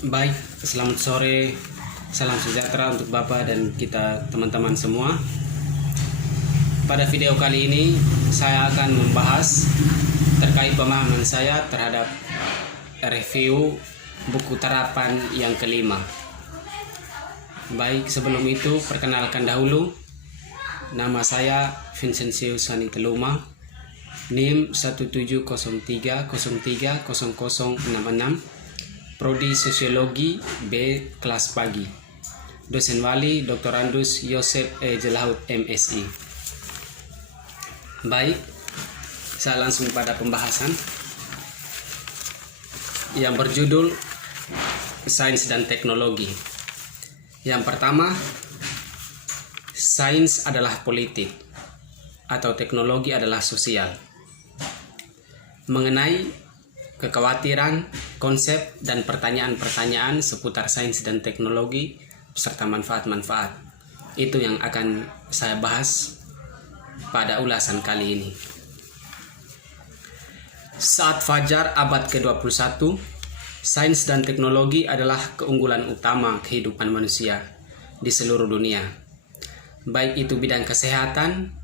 Baik, selamat sore, salam sejahtera untuk Bapak dan kita teman-teman semua. Pada video kali ini saya akan membahas terkait pemahaman saya terhadap review buku terapan yang kelima. Baik, sebelum itu perkenalkan dahulu. Nama saya Vincentius Saniteluma, NIM 1703030066, Prodi Sosiologi B kelas pagi. Dosen wali Dr. Andus Yosef E. Jelaut MSI. Baik, saya langsung pada pembahasan yang berjudul Sains dan Teknologi. Yang pertama, sains adalah politik atau teknologi adalah sosial. Mengenai kekhawatiran, konsep, dan pertanyaan-pertanyaan seputar sains dan teknologi serta manfaat-manfaat. Itu yang akan saya bahas pada ulasan kali ini. Saat fajar abad ke-21, sains dan teknologi adalah keunggulan utama kehidupan manusia di seluruh dunia. Baik itu bidang kesehatan,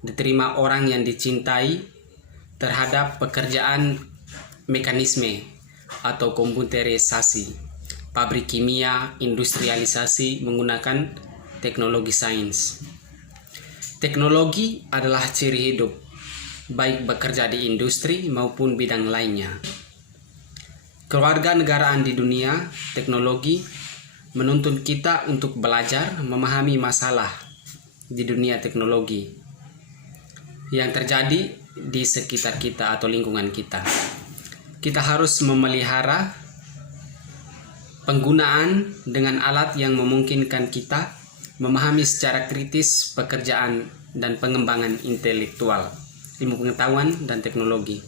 diterima orang yang dicintai, terhadap pekerjaan mekanisme atau komputerisasi, pabrik kimia, industrialisasi menggunakan teknologi sains. Teknologi adalah ciri hidup, baik bekerja di industri maupun bidang lainnya. Kewarganegaraan di dunia teknologi menuntun kita untuk belajar memahami masalah di dunia teknologi yang terjadi di sekitar kita atau lingkungan kita. Kita harus memelihara penggunaan dengan alat yang memungkinkan kita memahami secara kritis pekerjaan dan pengembangan intelektual, ilmu pengetahuan dan teknologi.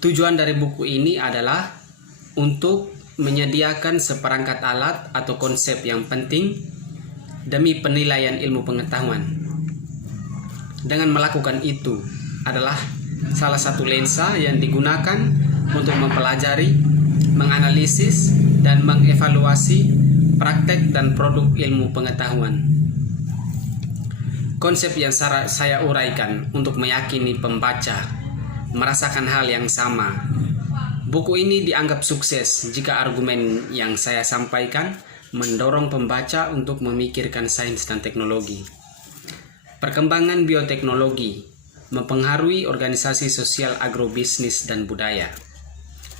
Tujuan dari buku ini adalah untuk menyediakan seperangkat alat atau konsep yang penting demi penilaian ilmu pengetahuan. Dengan melakukan itu adalah salah satu lensa yang digunakan untuk mempelajari, menganalisis, dan mengevaluasi praktek dan produk ilmu pengetahuan. Konsep yang saya uraikan untuk meyakini pembaca merasakan hal yang sama. Buku ini dianggap sukses jika argumen yang saya sampaikan mendorong pembaca untuk memikirkan sains dan teknologi. Perkembangan bioteknologi mempengaruhi organisasi sosial, agrobisnis, dan budaya.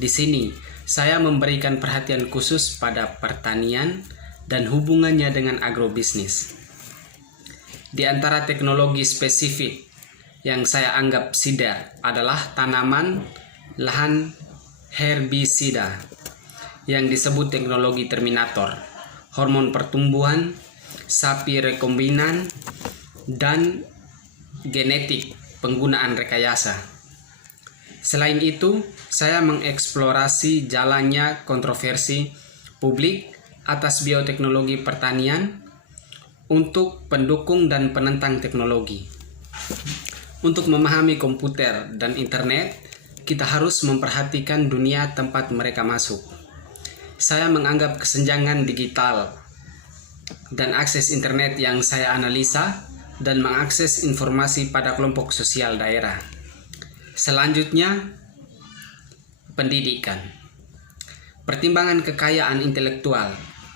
Di sini, saya memberikan perhatian khusus pada pertanian dan hubungannya dengan agrobisnis. Di antara teknologi spesifik yang saya anggap sidar adalah tanaman lahan herbisida yang disebut teknologi terminator, hormon pertumbuhan, sapi rekombinan, dan genetik penggunaan rekayasa. Selain itu, saya mengeksplorasi jalannya kontroversi publik atas bioteknologi pertanian untuk pendukung dan penentang teknologi. Untuk memahami komputer dan internet, kita harus memperhatikan dunia tempat mereka masuk. Saya menganggap kesenjangan digital dan akses internet yang saya analisa dan mengakses informasi pada kelompok sosial daerah. Selanjutnya, pendidikan. Pertimbangan kekayaan intelektual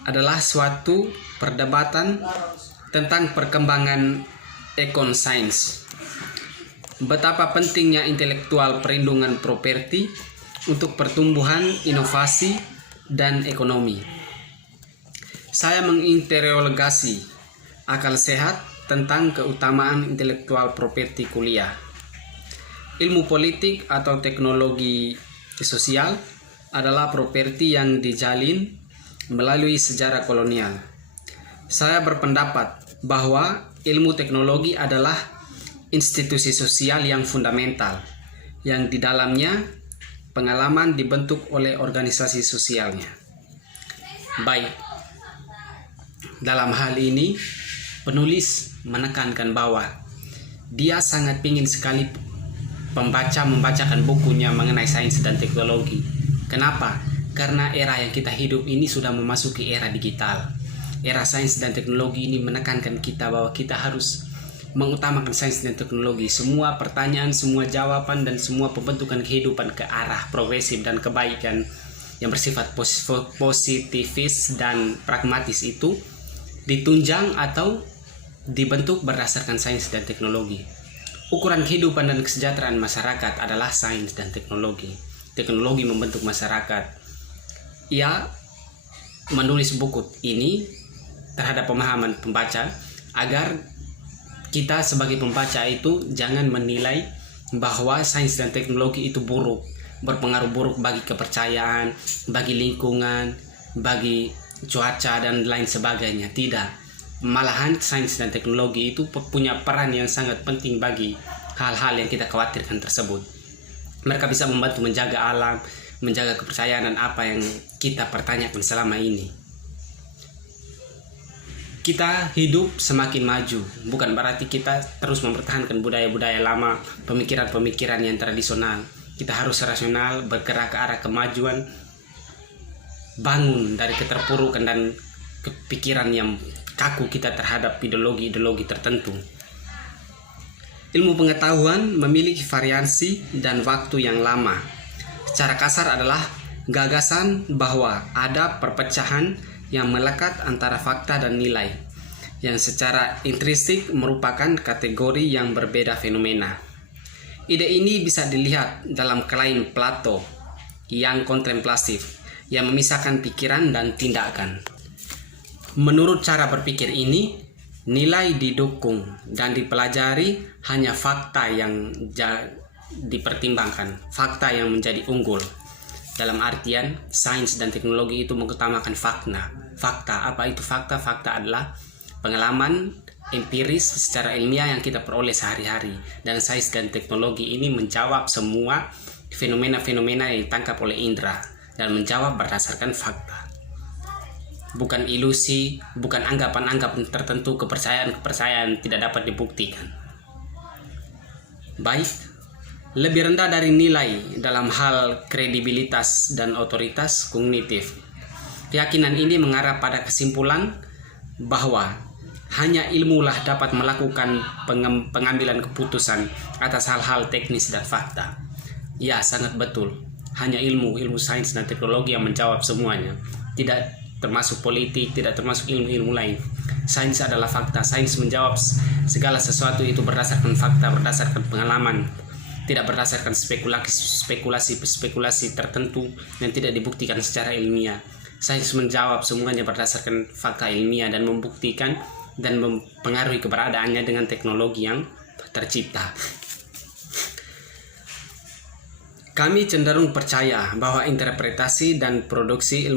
adalah suatu perdebatan tentang perkembangan ekosains. Betapa pentingnya intelektual perlindungan properti untuk pertumbuhan inovasi dan ekonomi. Saya menginterogasi akal sehat tentang keutamaan intelektual properti kuliah. Ilmu politik atau teknologi sosial adalah properti yang dijalin melalui sejarah kolonial. Saya berpendapat bahwa ilmu teknologi adalah institusi sosial yang fundamental, yang di dalamnya pengalaman dibentuk oleh organisasi sosialnya. Baik, dalam hal ini penulis menekankan bahwa dia sangat ingin sekali pembaca membacakan bukunya mengenai sains dan teknologi. Kenapa? Karena era yang kita hidup ini sudah memasuki era digital. Era sains dan teknologi ini menekankan kita bahwa kita harus mengutamakan sains dan teknologi. Semua pertanyaan, semua jawaban, dan semua pembentukan kehidupan ke arah progresif dan kebaikan yang bersifat positifis dan pragmatis itu ditunjang atau dibentuk berdasarkan sains dan teknologi. Ukuran kehidupan dan kesejahteraan masyarakat adalah sains dan teknologi. Teknologi membentuk masyarakat. Ia menulis buku ini terhadap pemahaman pembaca agar kita sebagai pembaca itu jangan menilai bahwa sains dan teknologi itu buruk, berpengaruh buruk bagi kepercayaan, bagi lingkungan, bagi cuaca dan lain sebagainya. Tidak. Malahan sains dan teknologi itu punya peran yang sangat penting bagi hal-hal yang kita khawatirkan tersebut. Mereka bisa membantu menjaga alam, menjaga kepercayaan dan apa yang kita pertanyakan selama ini. Kita hidup semakin maju, bukan berarti kita terus mempertahankan budaya-budaya lama, pemikiran-pemikiran yang tradisional. Kita harus rasional, bergerak ke arah kemajuan, bangun dari keterpurukan dan kepikiran yang kaku kita terhadap ideologi-ideologi tertentu. Ilmu pengetahuan memiliki variasi dan waktu yang lama. Secara kasar adalah gagasan bahwa ada perpecahan yang melekat antara fakta dan nilai, yang secara intrinsik merupakan kategori yang berbeda fenomena. Ide ini bisa dilihat dalam klaim Plato yang kontemplatif, yang memisahkan pikiran dan tindakan. Menurut cara berpikir ini, nilai didukung dan dipelajari hanya fakta yang dipertimbangkan, fakta yang menjadi unggul. Dalam artian, sains dan teknologi itu mengutamakan fakta. Apa itu fakta? Fakta adalah pengalaman empiris secara ilmiah yang kita peroleh sehari-hari. Dan sains dan teknologi ini menjawab semua fenomena-fenomena yang ditangkap oleh indera dan menjawab berdasarkan fakta. Bukan ilusi, bukan anggapan-anggapan tertentu, kepercayaan-kepercayaan tidak dapat dibuktikan. Baik. Lebih rendah dari nilai dalam hal kredibilitas dan otoritas kognitif. Keyakinan ini mengarah pada kesimpulan bahwa hanya ilmulah dapat melakukan pengambilan keputusan atas hal-hal teknis dan fakta. Ya, sangat betul. Hanya ilmu sains dan teknologi yang menjawab semuanya. Tidak termasuk politik, tidak termasuk ilmu-ilmu lain. Sains adalah fakta. Sains menjawab segala sesuatu itu berdasarkan fakta, berdasarkan pengalaman, tidak berdasarkan spekulasi tertentu yang tidak dibuktikan secara ilmiah. Sains menjawab semuanya berdasarkan fakta ilmiah dan membuktikan dan mempengaruhi keberadaannya dengan teknologi yang tercipta. Kami cenderung percaya bahwa interpretasi dan produksi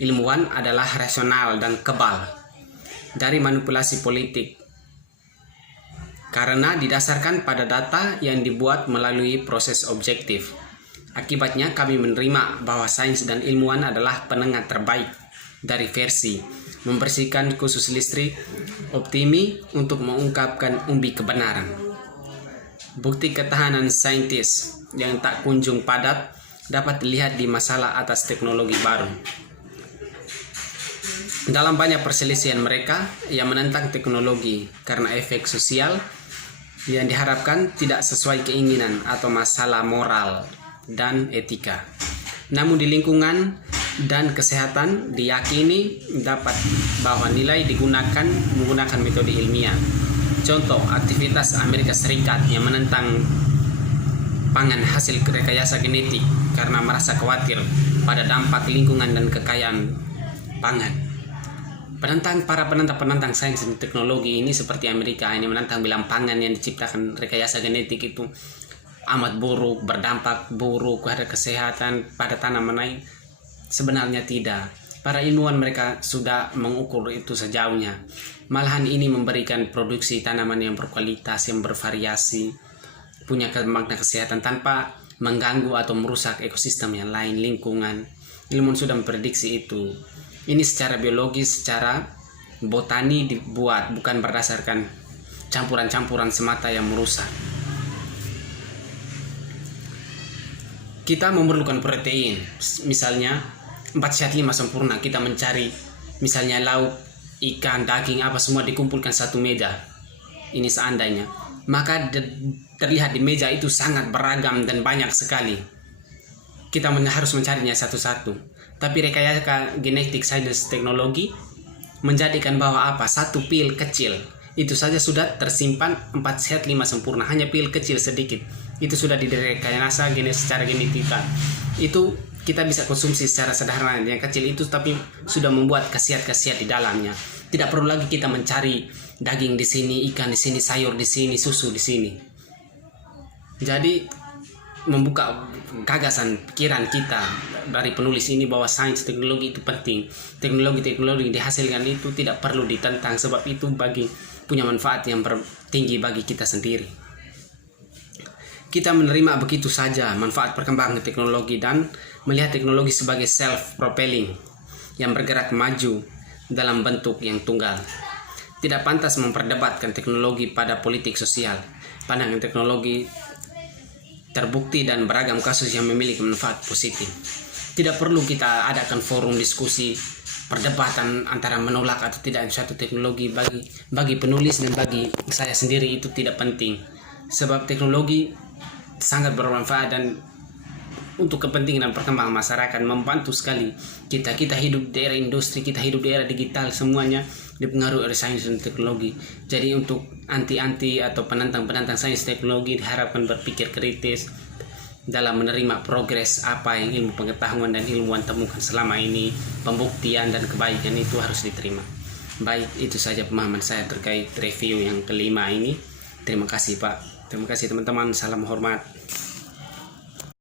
ilmuwan adalah rasional dan kebal dari manipulasi politik, karena didasarkan pada data yang dibuat melalui proses objektif. Akibatnya kami menerima bahwa sains dan ilmuwan adalah penengah terbaik dari versi membersihkan khusus listrik optimi untuk mengungkapkan umbi kebenaran. Bukti ketahanan saintis yang tak kunjung padat dapat dilihat di masalah atas teknologi baru. Dalam banyak perselisihan mereka yang menentang teknologi karena efek sosial yang diharapkan tidak sesuai keinginan atau masalah moral dan etika. Namun di lingkungan dan kesehatan diyakini dapat bahwa nilai menggunakan metode ilmiah. Contoh, aktivitas Amerika Serikat yang menentang pangan hasil rekayasa genetik karena merasa khawatir pada dampak lingkungan dan kekayaan pangan. Para penentang sains dan teknologi ini seperti Amerika ini menentang bilang pangan yang diciptakan rekayasa genetik itu amat buruk, berdampak buruk pada kesehatan pada tanaman lain. Sebenarnya tidak. Para ilmuwan mereka sudah mengukur itu sejauhnya. Malahan ini memberikan produksi tanaman yang berkualitas, yang bervariasi, punya makna kesehatan tanpa mengganggu atau merusak ekosistem yang lain, lingkungan. Ilmuwan sudah memprediksi itu. Ini secara biologis, secara botani dibuat, bukan berdasarkan campuran-campuran semata yang merusak. kita memerlukan protein, misalnya 4 sehat 5 sempurna. Kita mencari misalnya lauk, ikan, daging, apa semua dikumpulkan satu meja. Ini seandainya, maka terlihat di meja itu sangat beragam dan banyak sekali. Kita harus mencarinya satu-satu. Tapi rekayasa genetik, sains, teknologi menjadikan bahwa satu pil kecil itu saja sudah tersimpan 4 sehat 5 sempurna. Hanya pil kecil sedikit itu sudah direkayasa secara genetika. Itu kita bisa konsumsi secara sederhana yang kecil itu, tapi sudah membuat khasiat-khasiat di dalamnya. Tidak perlu lagi kita mencari daging di sini, ikan di sini, sayur di sini, susu di sini. Jadi membuka gagasan pikiran kita dari penulis ini bahwa sains teknologi itu penting. Teknologi dihasilkan itu tidak perlu ditentang, sebab itu punya manfaat yang tinggi bagi kita sendiri. Kita menerima begitu saja manfaat perkembangan teknologi dan melihat teknologi sebagai self-propelling yang bergerak maju dalam bentuk yang tunggal. Tidak pantas memperdebatkan teknologi pada politik sosial. Pandangan teknologi terbukti dan beragam kasus yang memiliki manfaat positif. Tidak perlu kita adakan forum diskusi perdebatan antara menolak atau tidak suatu teknologi. Bagi penulis dan bagi saya sendiri itu tidak penting, sebab teknologi sangat bermanfaat dan untuk kepentingan dan perkembangan masyarakat, membantu sekali kita hidup di era industri, kita hidup di era digital, semuanya dipengaruhi oleh sains dan teknologi. Jadi untuk anti atau penantang sains teknologi diharapkan berpikir kritis dalam menerima progres apa yang ilmu pengetahuan dan ilmuwan temukan selama ini. Pembuktian dan kebaikan itu harus diterima. Baik, itu saja pemahaman saya terkait review yang kelima ini. Terima kasih Pak. Terima kasih teman-teman. Salam hormat.